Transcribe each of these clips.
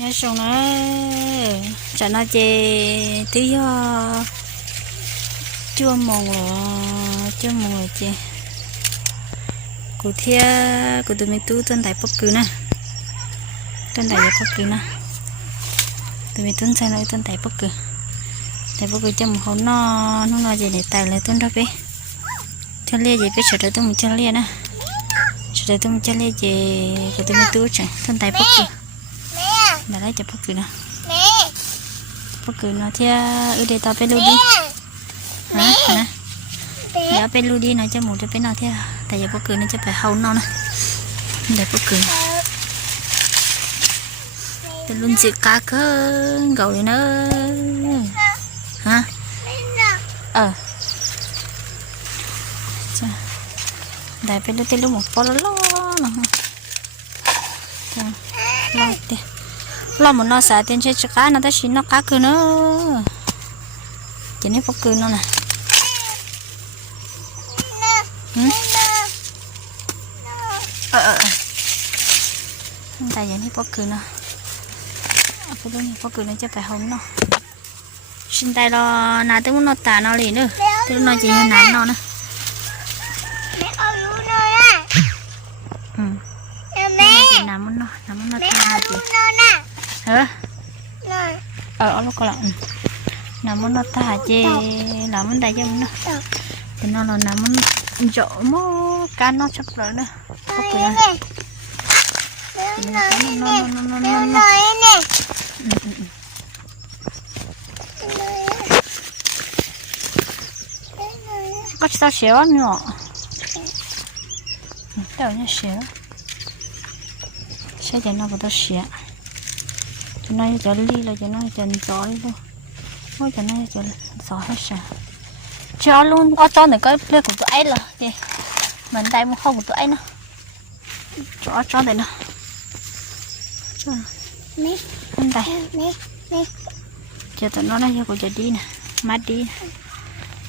nhớ xong nó chả nó chê tí ho chưa mong rồi, chưa mong rồi chê. Cụ thia, cụ tụi mình tu tên đại bốc cử nè. Tên đại bốc cử nè. Tụi mình tuân sang nói tên đại bốc cử. Đại bốc cử cho một hậu nó nó nói gì để tài lại tuân đó bé cho lia gì bé sợ đợi tụi mình cho lia nè. Sợ đợi tụi mình cho lia gì cụ tụi mình tu chẳng tên đại อย่าได้จะพักคืนนะพักคืนเนาะเที่ยเออเดี๋ยวต่อไปดูดีนะนะเดี๋ยวเป็นรูดีนะจะหมูจะไปนอนเที่ยแต่อย่าพักคืนนะจะไปเฮานอนนะเดี๋ยวพักคืนจะลุ้นสิกาเกินเก่าเลยเนอะฮะเออจ้ะได้ไปดูเตลูกหมูปลอลล์นะฮะจ้ะลองเตะ lo một nó xả tiền chơi cho cá nó ta xin nó cá cơ nữa. Chỉ nên bốc cử nó nè. Ừ? ờ ờ tại vậy thì bóc cử nó cái đó bóc cử nó cho phải hồng nó? Xin tay lo nà tới muốn nó tả nó liền nữa. Tới nó chỉ nà nó nữa. Ừ. Nó nà muốn nó muốn nó tả gì hả ờ nó có lợn nà muốn nó tả gì là muốn đại cho nó thì nó là nà muốn chỗ mô cá nó sắp rồi nữa bóc cử nó nó nó nó nó nó nó Ừ, ừ, ừ. có sao xéo á nhỏ đâu nhá xéo xéo cho nó có tao xéo cho nó cho ly là cho nó cho gió luôn. Ôi cho nó cho gió hết sao cho luôn có cho này cái plek của tụi ấy là gì? Mình đây một không của tụi ấy nữa cho cho đây nữa cho. Mình đây. Chờ tụi nó đây cho đi nè. Mát đi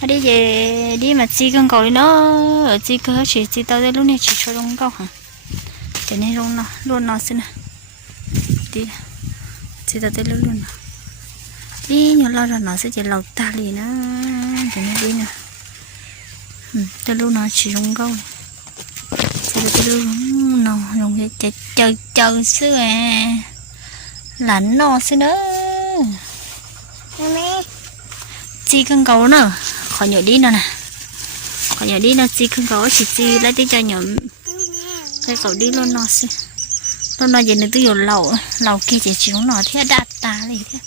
mà đi về đi mà chi con cầu đi nó. Ở chi cơ chỉ chi tao đây lúc này chỉ cho rong cầu hả? Cho nên rong nó luôn nó xin nè. Đi chi tao đây lúc luôn đi nhiều lo rồi nó sẽ chỉ lầu ta liền nữa cho nên đi nè tới lúc nó chỉ rong cầu cho tới lúc nó rong cái chơi chơi chơi xưa à. Lạnh nó xưa nữa chi con cầu nữa. Khỏi nhớ đi nữa nè. Khỏi nhớ đi nó chi con cầu chỉ chi lấy tí cho nhóm cái cầu đi luôn nó xí luôn nó giờ nữa tôi dùng lẩu lẩu kia chỉ chúng nó thế đạt ta này thế.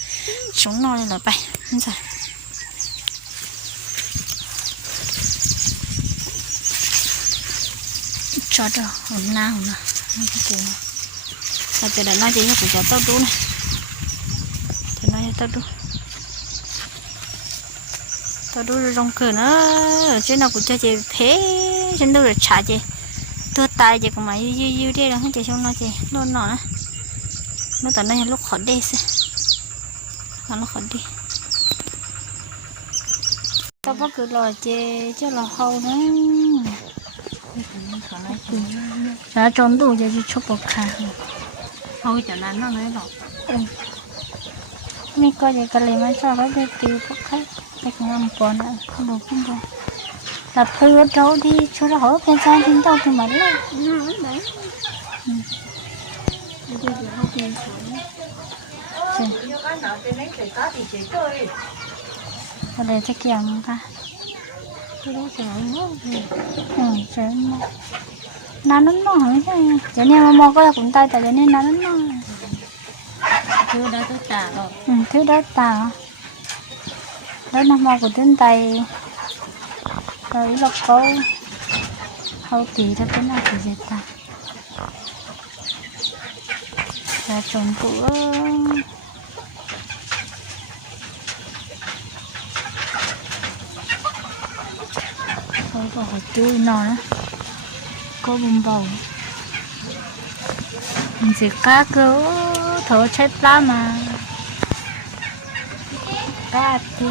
Chúng nó là bay không sao. Cho đó hôm nào nè nó cái kiểu tại vì nó chỉ cho của tao đu này. Thì nói cho tao đu. Tao đu rong cửa nó ở trên nào cũng cho chị thế trên đâu được trả chị tôi tay chị cũng mà yêu yêu yêu đi là không chị xong nó chị. Luôn nó nữa nó tao nó lúc khó đi xem. Nó lúc khó đi. Tao bắt cứ lò chị chứ lò hâu nữa. Giá trốn đủ cho chị chụp bọc khả thôi cho nên nó rồi ừ. mi coi vậy cái lấy mà cho nó đi tiêu bọc khả cách ngâm còn nữa không đủ không đủ là phơi ở đâu đi cho nó hỏi cái sao chúng tao thì mất là ở đây chắc kia không ta. Ừ sẽ mua nó nó nó hả chứ cho nên mà mua cái cũng tay tại cho nên nó nó chưa đã tới trả rồi. Ừ thứ đó ta đó nó mua của tên tay rồi lọc câu hậu tí cho cái nào thì dệt ta là trồng bữa rồi có hỏi tươi nọ nữa có bông bầu. Mình sẽ cá cơ thở chết lắm mà. Cá thì